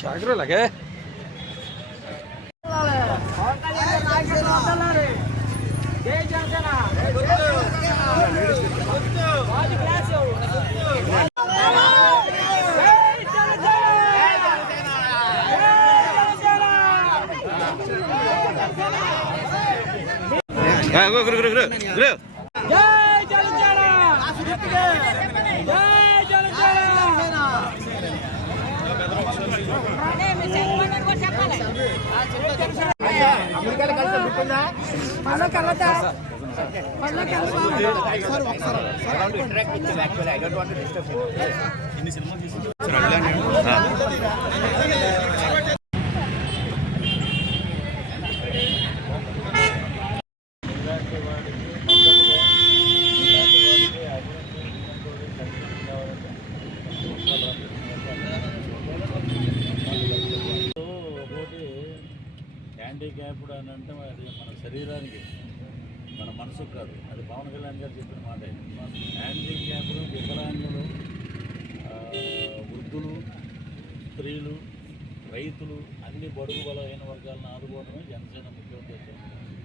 చాకరీ లగే హ్యాండిక్యాప్డ్ అని అంటే అది మన శరీరానికి మన మనసుకు కాదు. అది పవన్ కళ్యాణ్ గారు చెప్పిన మాట. హ్యాండిక్యాప్డ్, వికలాంగులు, వృద్ధులు, స్త్రీలు, రైతులు, అన్ని బడుగు బలహీన వర్గాలను ఆదుకోవడమే జనసేన ముఖ్య ఉద్దేశం.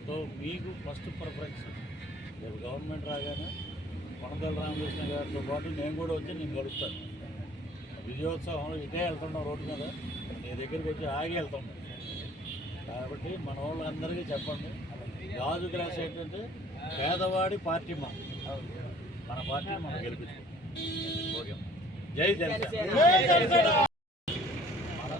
సో మీకు ఫస్ట్ ప్రిఫరెన్స్ రేపు గవర్నమెంట్ రాగానే కొనకల రామకృష్ణ గారితో పాటు నేను కూడా వచ్చి నేను కలుస్తాను. విజయోత్సవంలో ఇదే వెళ్తున్నాం, రోడ్డు మీద నీ దగ్గరికి వచ్చి ఆగి వెళ్తున్నాం. కాబట్టి మన వాళ్ళందరికీ చెప్పండి, గాజు గ్లాస్ ఏంటంటే పేదవాడి పార్టీ మన పార్టీ మనం గెలిపించుకుంటాం. ఓకే, జై జనసేన. మన